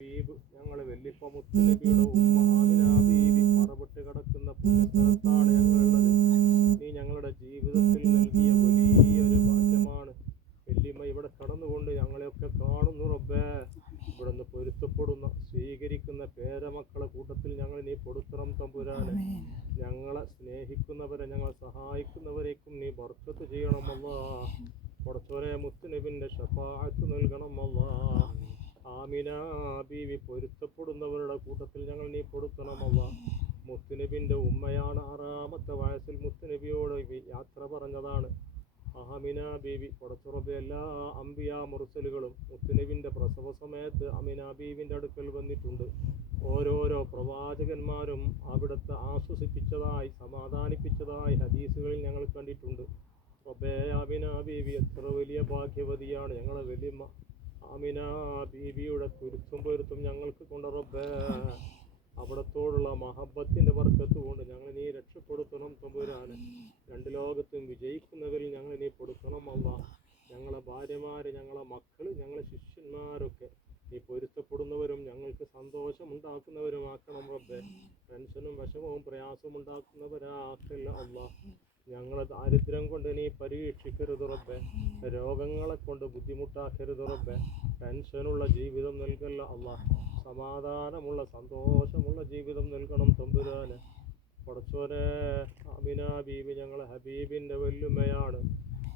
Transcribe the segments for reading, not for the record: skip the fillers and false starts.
ഹബീബ് ഞങ്ങളെ വെല്ലിപ്പ മുത്തുനബിയുടെ ഉമ്മ ആമിന ബീവി മറവിട്ട് കിടക്കുന്ന പുണ്യസ്ഥലത്താണ് ഞങ്ങളുള്ളത്. നീ ഞങ്ങളുടെ ജീവിതത്തിൽ നൽകിയ വലിയൊരു ഭാഗ്യമാണ്. വെല്ലിമ്മ ഇവിടെ കടന്നുകൊണ്ട് ഞങ്ങളെയൊക്കെ കാണുന്നു റബ്ബേ. ഇവിടുന്ന് പൊരുത്തപ്പെടുന്ന സ്വീകരിക്കുന്ന പേരമക്കളെ കൂട്ടത്തിൽ ഞങ്ങൾ നീ കൊടുക്കണം തമ്പുരാന്. ഞങ്ങളെ സ്നേഹിക്കുന്നവരെ ഞങ്ങളെ സഹായിക്കുന്നവരേക്കും നീ ബർക്കത്ത് ചെയ്യണം അല്ലാഹ്. പടച്ചോനെ മുത്തുനബിന്റെ ശഫാഅത്ത് നൽകണം അല്ലാഹ്. ആമിന ബീവി പൊരുത്തപ്പെടുന്നവരുടെ കൂട്ടത്തിൽ ഞങ്ങൾ നീ കൊടുക്കണം അല്ലാഹ്. മുത്തുനബിന്റെ ഉമ്മയാണ് 6-ാമത്തെ വയസ്സിൽ മുത്തുനബിയോട് യാത്ര പറഞ്ഞതാണ് ആമിന ബീവി. പടച്ചുറബ് എല്ലാ അംബിയാ മുർസലുകളും മുത്തുനബിന്റെ പ്രസവ സമയത്ത് ആമിന ബീവിന്റെ അടുക്കൽ വന്നിട്ടുണ്ട്. ഓരോരോ പ്രവാചകന്മാരും അവിടുത്തെ ആശ്വസിപ്പിച്ചതായി സമാധാനിപ്പിച്ചതായി ഹദീസുകളിൽ ഞങ്ങൾ കണ്ടിട്ടുണ്ട്. റബ്ബേ, ആമിന ബീവി എത്ര വലിയ ഭാഗ്യവതിയാണ്. ഞങ്ങളെ വലിയ ആമിന ബീവിയുടെ പൊരുത്തും ഞങ്ങൾക്ക് കൊണ്ട് റബ്ബേ. അവിടത്തോടുള്ള മഹബത്തിന്റെ ബർക്കത്ത് കൊണ്ട് ഞങ്ങൾ നീ രക്ഷപ്പെടുത്തണം തമ്പുരാന്. രണ്ട് ലോകത്തും വിജയിക്കുന്നവരിൽ ഞങ്ങൾ നീ കൊടുക്കണം അല്ലാഹ്. ഞങ്ങളെ ഭാര്യമാര്, ഞങ്ങളെ മക്കള്, ഞങ്ങളെ ശിഷ്യന്മാരൊക്കെ നീ പൊരുത്തപ്പെടുന്നവരും ഞങ്ങൾക്ക് സന്തോഷമുണ്ടാക്കുന്നവരുമാക്കണം റബ്ബേ. ടെൻഷനും വിഷമവും പ്രയാസവും ഉണ്ടാക്കുന്നവരാക്കല്ല അല്ലാഹ്. ഞങ്ങളെ ദാരിദ്ര്യം കൊണ്ട് നീ പരീക്ഷിക്കരുത് റബ്ബേ. രോഗങ്ങളെ കൊണ്ട് ബുദ്ധിമുട്ടാക്കരുത് റബ്ബേ. ടെൻഷനുള്ള ജീവിതം നൽകല്ല അല്ലാഹ്. സമാധാനമുള്ള സന്തോഷമുള്ള ജീവിതം നൽകണം തമ്പുരാന്. പടച്ചോനെ, ആമിന ബീവി ഞങ്ങളെ ഹബീബിന്റെ വല്ലുമ്മയാണ്.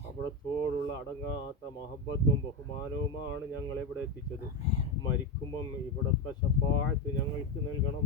അവിടത്തോടുള്ള അടങ്ങാത്ത മഹബത്തും ബഹുമാനവുമാണ് ഞങ്ങളെ ഇവിടെ എത്തിച്ചത്. മരിക്കുമ്പം ഇവിടത്തെ ശഫാഅത്ത് ഞങ്ങൾക്ക് നൽകണം.